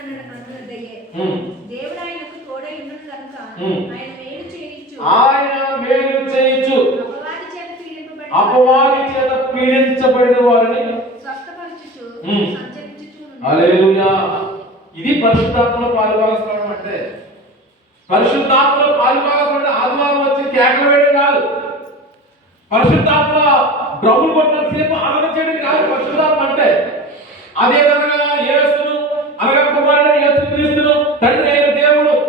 అన్నాడు అన్నదయ్యే ఉమ్. దేవుడు ఆయనకు తోడై ఉన్నది కనుక ఉమ్. ఆయన మేలు చేయించు ఆయన మేలు చేయించు అపవాది చేత పీడించబడిన వారిని స్వస్థపరచుచు. హల్లెలూయా. ఇది పరిశుద్ధాత్మలో పాలుభాగస్వామి అంటే. పరిశుద్ధాత్మలో పాలుభాగస్వామి అంటే ఆదివారం వచ్చి కేకలు వేయడం కాదు. పరిశుద్ధాత్మ డ్రమ్ములు కొట్టినంతసేపు ఆదరణ చేయడం కాదు పరిశుద్ధాత్మ అంటే. అదే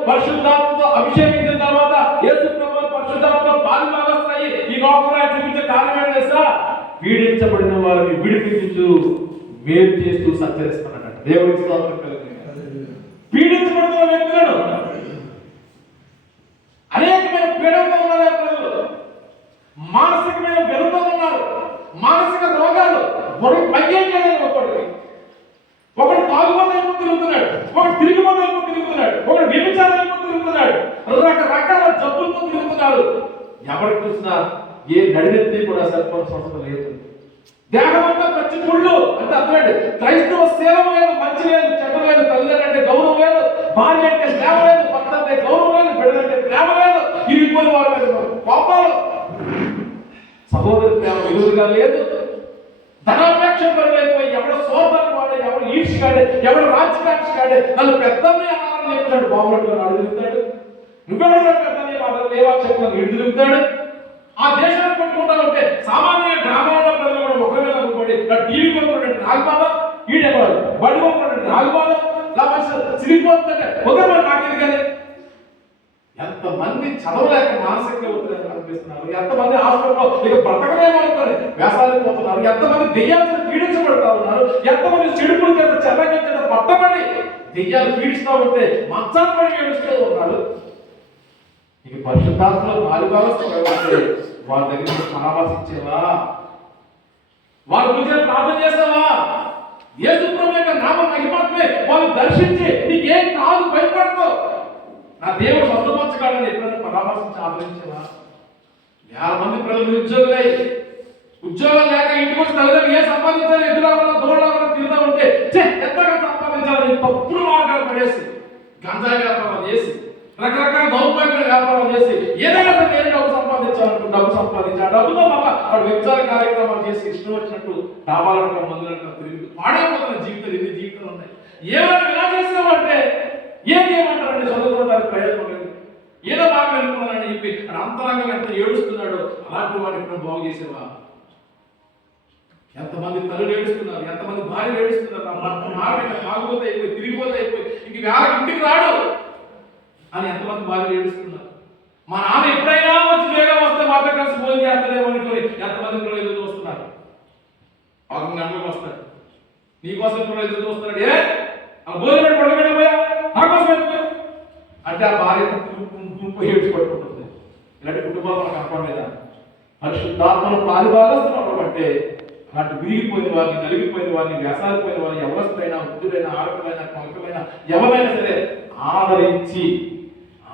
పరిశుద్ధాత్మతో అభిషేకించిన తర్వాత యేసు ప్రభు పరిశుద్ధాత్మ పాలుభాగస్వాయి ఈ లోకంలో ఆయన చూపించే కార్యం ఏంటి తెలుసా? పీడించబడిన వారిని విడిపించు వేరు చేస్తూ సంచరిస్తున్నాడట. దేవుడి స్తోత్రం కలుగుతుంది. పీడించబడుతున్న వ్యక్తులను అనేకమైన పీడలతో ఉన్నారు ప్రజలు. మానసికమైన వెలుతో ఉన్నారు. మానసిక రోగాలు ఒకటి పైకేం ఒకటి ఒకటి ఒకడు తిరుగుతున్నాడు. ఒకటి తిరిగిపోతే ఏమో తిరుగుతున్నాడు ఒకడు వ్యభిచారం ఏమో తిరుగుతున్నాడు రకరకాల జబ్బులతో తిరుగుతున్నారు ఎవరికి చూసినా ఏ నడినెత్తి కూడా సరిపడ స్వస్థత లేదు. దేహమంతా పచ్చి పుళ్ళు అంటే అర్థమండి క్రైస్తవ సేవ లేదు మంచి లేదు చెడ్డ లేదు తల్లిదండ్రులు అంటే గౌరవం లేదు భార్య అంటే ప్రేమ లేదు భర్త అంటే గౌరవం లేదు బిడ్డలంటే ప్రేమ లేదు. ఇరిగిపోయిన వారి మీద కోపాలు. సహోదరి ప్రేమ విలువగా లేదు. ధనాపేక్ష పరులైపోయి ఎవడు సోదరు వాడే ఎవడు ఈడ్చి కాడే ఎవడు రాజకాక్షి కాడే నన్ను పెద్దమ్మ అనాలని చెప్తున్నాడు బాబుడు అడుగుతాడు తిరుగుతాడు నువ్వెవడో లేవా చెప్పిన వీడు తిరుగుతాడు ఆ దేశాన్ని పట్టుకుంటా ఉంటే సామాన్య గ్రామాల ప్రజలు కూడా ఒకరి మీద అనుకోండి టీవీ కొనుక్కున్నట్టు నాగబాధ ఈడేవాడు బడి కొనుక్కున్నట్టు నాగబాధ లేకపోతే సిరిపోతుందంటే ఒకరి నాకేది కానీ ఎంతమంది చదవలేక మానసికంగా ఒత్తిడి అనిపిస్తున్నారు ఎంతమంది హాస్పిటల్లో ఇక బ్రతకలేమో అనుకోని వేసాలు పోతున్నారు ఎంతమంది దెయ్యాలు పీడించబడతా ఉన్నారు ఎంతమంది చెడుపుల చేత చెల్లగా చేత పట్టబడి దెయ్యాలు పీడిస్తూ ఉంటే మంచాన్ని పడి ఏడుస్తూ ఉన్నారు. ఇక పరిశుద్ధాత్మలో పాలుభాగస్తే వాళ్ళ దగ్గర నుంచి పరామర్శించేవా? వాళ్ళ గురించి ప్రార్థన చేస్తావా? ఏసు ప్రభు యొక్క నామ మహిమాత్మే వాళ్ళు దర్శించి నీకేం కాదు భయపడకు. నా దేవుడు స్వస్థపరచగలని ఎప్పుడైనా పరామర్శించి ఆదరించేవా? వేల మంది ప్రజలు ఉద్యోగులై ఉద్యోగం లేక ఇంటికి వచ్చి తల్లిదండ్రులు ఏ సంపాదించాలి ఎదురాకుండా దూరంగా తిరుగుతూ ఉంటే ఎంతగా సంపాదించాలని తప్పుడు మార్గాలు పడేసి గంజాయి వ్యాపారం చేసి రకరకాల దౌర్భాగ్య వ్యాపారం చేసి ఏదైనా సరే నేను డబ్బు సంపాదించాలనుకో డబ్బు సంపాదించి ఆ డబ్బుతో మామ వాడు వ్యభిచార కార్యక్రమాలు చేసి ఇష్టం వచ్చినట్టు డాబాలంటూ మందులంటూ తిరిగి పాడైపోతున్న జీవితాలు ఎన్ని జీవితాలు ఉన్నాయి. ఏమైనా ఇలా చేసామంటే ఏం చేయమంటారండి? చదువుకోవడానికి ప్రయోజనం లేదు. ఏదో బాగా వెళ్ళుకున్నానని చెప్పి అంతరంగం ఎంత ఏడుస్తున్నాడు. అలాంటి వాడిని ఇప్పుడు బాగు చేసేవా? ఎంతమంది తల్లులు ఏడుస్తున్నారు? ఎంతమంది భార్యలు ఏడుస్తున్నారు? నా భర్త మారక అయిపోయి తిరిగిపోతే అయిపోయి ఇంక వేళ ఇంటికి రాడు. అని ఎంతమంది భార్యలు ఏడుస్తున్నారు. మా నాన్న ఎప్పుడైనా వచ్చి వేగం వస్తే మాతో కలిసి భోజనం చేస్తలేము అనుకుని ఎంతమంది కూడా ఎదురు చూస్తున్నారు. పదకొండు గంటలకు వస్తారు నీకోసం కూడా ఎదురు చూస్తున్నాడు. ఏ? ఆ భోజనం పెట్టి నా కోసం అంటే ఆ భార్య తుంపు ఏడ్చి పట్టుకుంటుంది ఇలాంటి కుటుంబాలు మనకు కనపడలేదా? పరిశుద్ధాత్మను పాలుభాగస్తున్నప్పుడు అంటే అలాంటి విరిగిపోయిన వారిని నలిగిపోయిన వారిని వ్యసాలిపోయిన వారిని ఎవరైనా వృద్ధులైన ఆడపిల్లైన కొలకలైన ఎవరైనా సరే ఆదరించి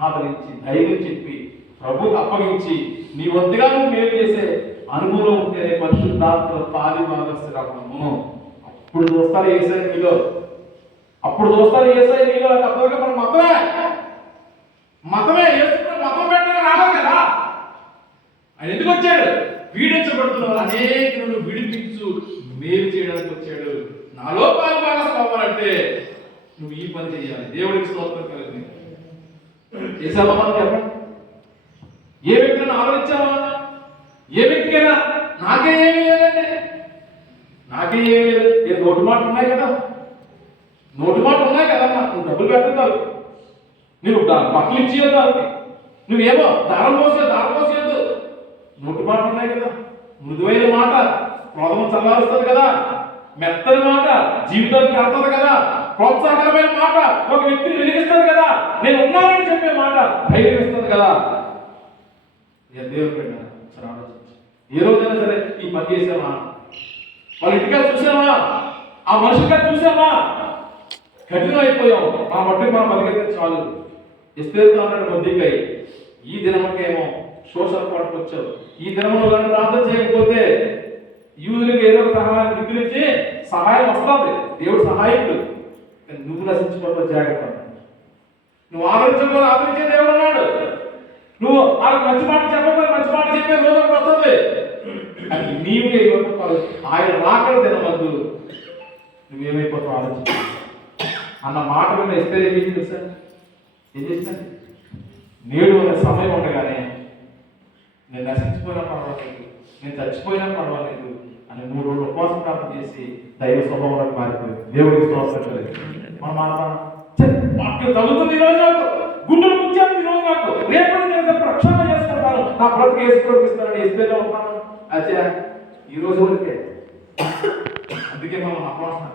ఆదరించి ధైర్యం చెప్పి ప్రభుకు అప్పగించి నీ వద్దుగా నువ్వు మేలు చేసే అనుభవం ఉంటేనే పరిశుద్ధాత్మ పాలిభాగస్తురాము అప్పుడు చూస్తారు ఏసై నీలో అప్పుడు చూస్తారు ఏసై నీలో తప్పగా మన మతమే. మతమే. యేసుక్రీస్తు మతం పెట్టడం రాలేదు కదా. ఆయన ఎందుకు వచ్చాడు? పీడించబడుతున్నారు అనేక నువ్వు విడిపించు మేలు చేయడానికి వచ్చాడు. నాలో పాలు కావాలంటే నువ్వు ఈ పని చేయాలి. దేవుడికి స్తోత్రం కలిగింది చేసావా మనం చెప్పండి ఏ వ్యక్తిని ఆలోచించావా ఏ వ్యక్తికైనా నాకే ఏమీ లేదండి. నాకే ఏమీ లేదు. ఏ నోటు మాట ఉన్నాయి కదా. నోటు మాట ఉన్నాయి కదా నువ్వు డబ్బులు పెట్టద్దు నువ్వు బట్టలు ఇచ్చేయద్దు నువ్వేమో దారం పోసే దారం పోసేయద్దు. నోటి మాట ఉన్నాయి కదా. మృదువైన మాట క్రోధం చల్లారుస్తుంది కదా. మెత్తని మాట జీవితాన్ని కడతది కదా. ప్రోత్సాహకరమైన మాట. ఒక వ్యక్తిని వెలిగిస్తుంది కదా. నేను ఉన్నానని చెప్పే మాట ధైర్యం ఇస్తుంది కదా. ఇక దేవుడు పెట్టాను ఏ రోజైనా సరే ఈ పని చేసామా వాళ్ళ ఇంటికా చూసామా ఆ మనిషిగా చూసామా కఠినం అయిపోయాం. మా మట్టి మనం బతికైతే చాలు. ఇస్తేతో అన్నాడు మొద్దికై. ఈ దినమకేమో సోషల్ పాటకు వచ్చారు ఈ దినములో కానీ ప్రార్థన చేయకపోతే యూదులకు ఏదో ఒక సహాయం దిగ్గురించి సహాయం వస్తుంది. దేవుడు సహాయకుడు. లేదు నువ్వు నశించుకోవడం జాగ్రత్త. నువ్వు ఆదరించకపోతే ఆలోచించే దేవుడు ఉన్నాడు. నువ్వు వాళ్ళకి మంచి మాట చెప్పకపోతే మంచి మాట చెప్పే రోజు వస్తుంది. అది నీవే ఇవ్వకపోవాలి ఆయన రాకడ తినవద్దు నువ్వేమైపోతావు ఆలోచించు. అన్న మాట మీద ఇస్తే ఏం చేసింది సార్ ఏం చేసింది నేడు అనే సమయం ఉండగానే నేను నశించిపోయినా పర్వాలేదు నేను చచ్చిపోయినా పర్వాలేదు అని మూడు రోజులు ఉపవాసం ప్రార్థన చేసి దైవ స్వభావంలోకి మారిపోయింది దేవుడికి స్తోత్రం మన మాట వాక్యం తగ్గుతుంది ఈ రోజు నాకు. గుండెలు ముచ్చాను ఈ రోజు నాకు. రేపటి నేను ప్రక్షాళన చేసుకుంటాను నా బ్రతికి వేసుకోవడానికి ఇస్తానని ఎస్పీలో ఉన్నాను. అచ్చా ఈ రోజు వరకే. అందుకే మనం అపవాసం